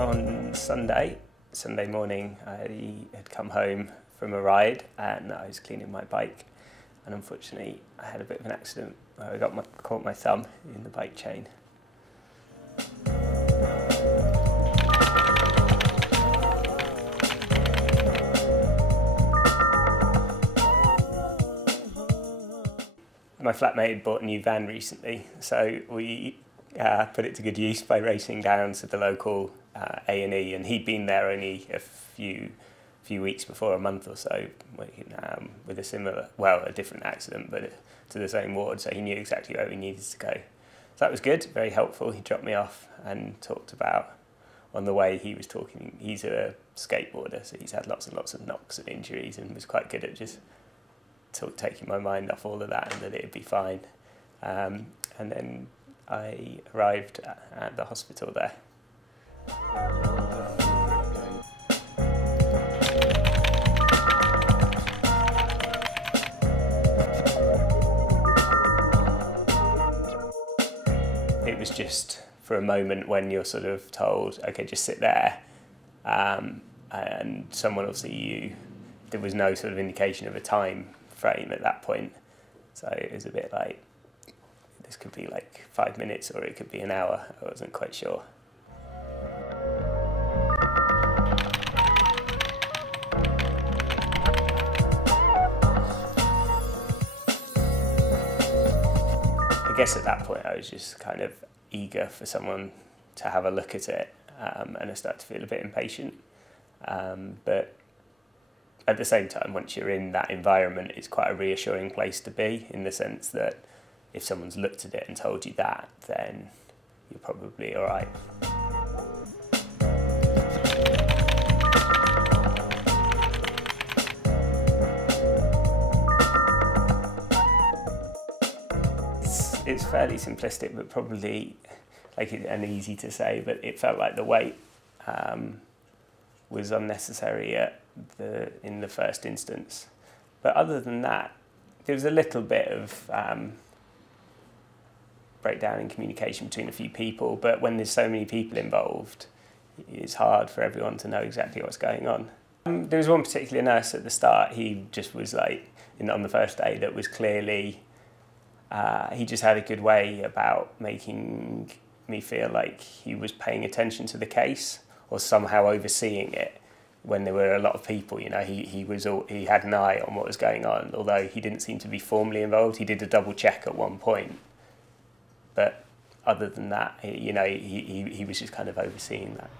On Sunday morning, I had come home from a ride and I was cleaning my bike, and unfortunately I had a bit of an accident where I caught my thumb in the bike chain. My flatmate had bought a new van recently, so we put it to good use by racing down to the local A&E, and he'd been there only a few weeks before, a month or so, with a different accident, but to the same ward, so he knew exactly where we needed to go. So that was good, very helpful. He dropped me off and talked about, on the way he's a skateboarder, so he's had lots and lots of knocks and injuries and was quite good at just taking my mind off all of that and that it'd be fine. And then I arrived at the hospital there. It was just for a moment when you're sort of told, okay, just sit there, and someone will see you. There was no sort of indication of a time frame at that point, so it was a bit like, this could be like 5 minutes or it could be an hour. I wasn't quite sure. I guess at that point I was just kind of eager for someone to have a look at it, and I started to feel a bit impatient, but at the same time, once you're in that environment, it's quite a reassuring place to be, in the sense that if someone's looked at it and told you that, then you're probably all right. It's fairly simplistic, but probably and easy to say, but it felt like the weight was unnecessary in the first instance. But other than that, there was a little bit of breakdown in communication between a few people, but when there's so many people involved, it's hard for everyone to know exactly what's going on. There was one particular nurse at the start. He just was on the first day, that was clearly, he just had a good way about making me feel like he was paying attention to the case or somehow overseeing it. When there were a lot of people, you know, he had an eye on what was going on, although he didn't seem to be formally involved. He did a double check at one point, but other than that, you know, he was just kind of overseeing that.